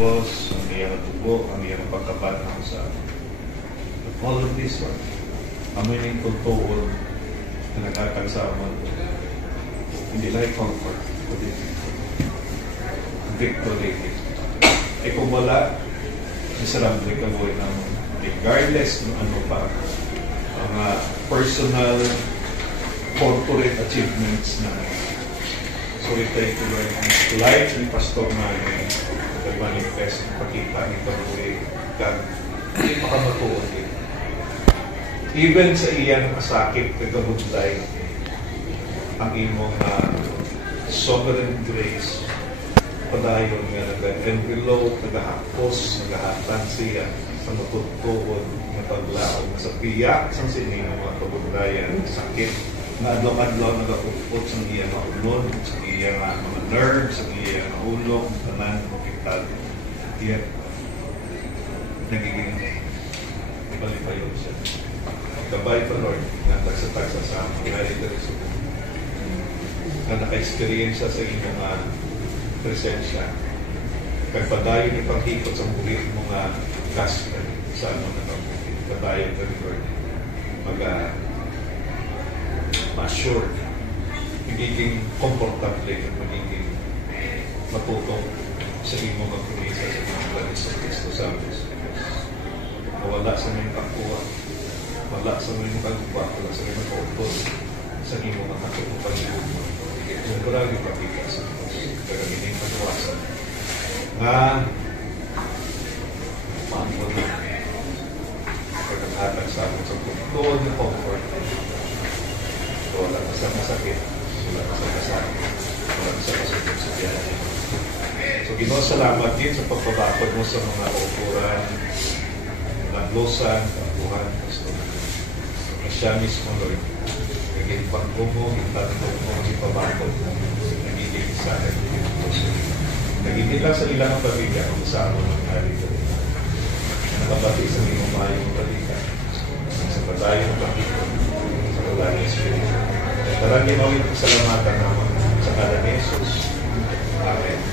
pagkos, ang iyang tubo, ang iyang pagkabanang sa all of this one. Amoy na yung tutuon na nakakagsama. Hindi like comfort, kundi victory. E kung wala, miserable ka buhay naman. Regardless ng ano pa, ang personal, corporate achievements na. So we thank you very much. Life ni Pastor Manny, the manifest, pakita ni Paruwi, kag hindi makamatuon din. Even sa iyang kasakit, kagabunday, ang imong sovereign grace, padayon nga nag-envelope, nagahapos, nagahatan siya sa matutuon, mataglaon, sa piyak, sa sinino mga kabundayan, sakit, na adlaw-adlaw nagapupot sa iya mga ulon, sa iya mga nerves, sa iya mga ulong, tanan, makitag. Yet, nagiging balipayon siya. Gabay pa, Lord, natagsa-tagsa sa mga narito na naka-experience sa inyong presensya. Pagpadayon yung pag-ikot sa muli mga gospel sa ano na pag-ikot. Pagpadayon ka, Lord, ma-assured, magiging komportable, magiging matutong sa imo mag-kumisa sa inyong sa Kristo sa Diyos. Nawala sa mga kakuha, wala sa mga kagubak, wala sa mga kautol, sa imo makatulong pag-ibig mo. Kung marami pakita sa Diyos, kaya hindi pagwasan. Nga, maamon na, pagkakatag sa amin sa kultuon na comfort, wala ka sa masakit, wala ka sa kasakit, wala ka sa kasakit sa biyahe. So, Ginoo, salamat din sa pagpabakod mo sa mga ukuran, naglosan, kapuhan, na siya mismo, Lord. Naging pagkumo, itatong mo, ipabakod mo, nagiging sa akin. Nagiging lang sa ilang pamilya kung saan mo nangyari ko. Nakabati sa iyong mayong pamilya, sa padayo ng pamilya, sa padayo ng Espiritu. Tarang ginawin ang salamatan naman sa ngalan ni Jesus. Amen.